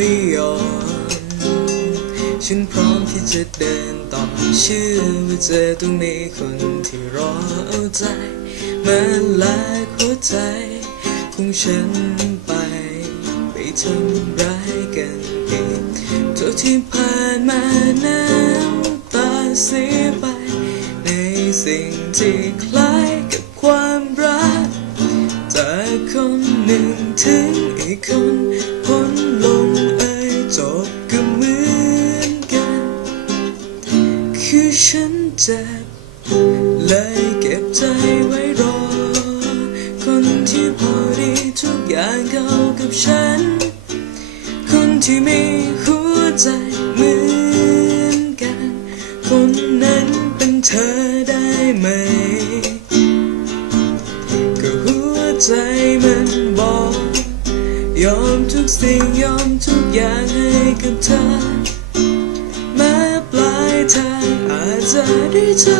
ไม่ยอมฉันพร้อมที่จะเดินต่อเชื่อว่าเจอต้องมีคนที่รอเอาใจมาลายหัวใจของฉันไปไปทำร้ายกันเองเท่าที่ผ่านมาน้ำตาเสีย ฉันเจ็บ เลยเก็บใจไว้รอ คนที่พอดีทุกอย่างเข้ากับฉัน คนที่มีหัวใจเหมือนกัน คนนั้นเป็นเธอได้ไหม ก็หัวใจมันบอก ยอมทุกสิ่งยอมทุกอย่างให้กับเธอ จะได้เจอ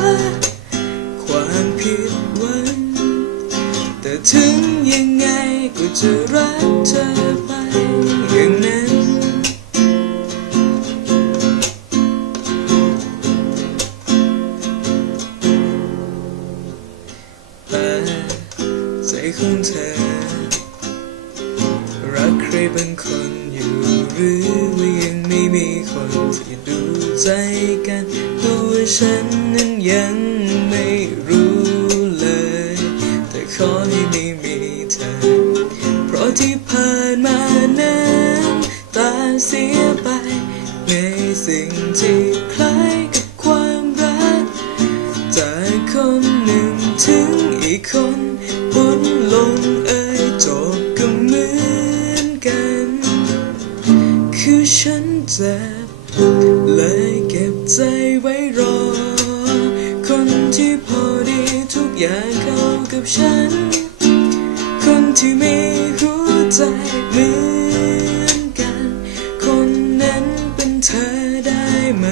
ความผิดหวังแต่ถึงยังไงก็จะรักเธอไปอย่างนั้น แต่ใจของเธอ รักใครบางคนอยู่หรือว่ายังไม่มีคนที่ดูใจกันตัว ฉันนั้นยังไม่รู้เลย แต่ขอให้ไม่มีเธอ เพราะที่ผ่านมานั้นตาเสียไปในสิ่งที่ ฉัน คนที่มีหัวใจเหมือนกัน คนนั้นเป็นเธอได้ไหม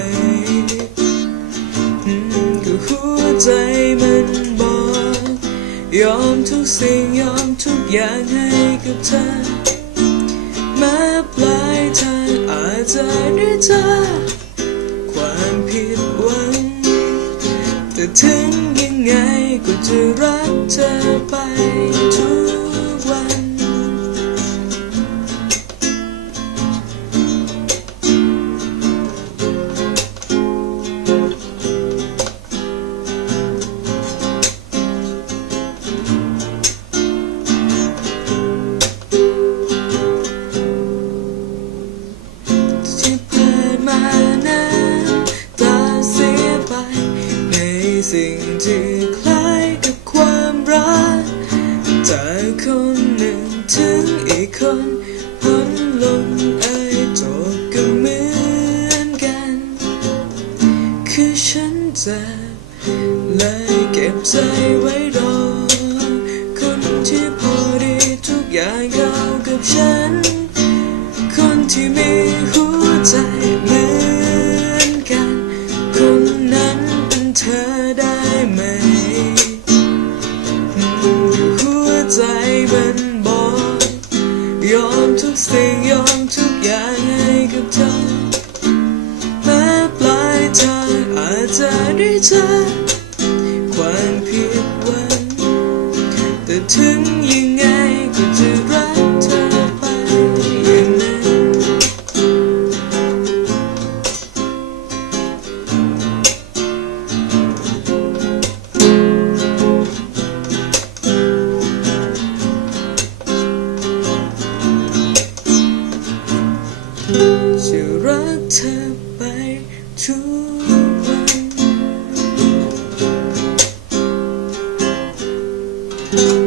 ก็หัวใจมันบอก ยอมทุกสิ่งยอมทุกอย่างให้กับเธอแม้ปลายทางอาจจะได้เจอความผิดหวัง แต่ถึง จะรักเธอไป จากคนหนึ่งถึงอีกคนพ้นลงไอจบก็เหมือนกัน คือฉันจะเลยเก็บใจไว้รอ คนที่พอดีทุกอย่างเข้ากับฉัน มทุกอย่างให้กับเธอแม้ปลายทางอาจจะได้เจอความผิดหวังแต่ถึงยังไง จะรักเธอไปทุกวัน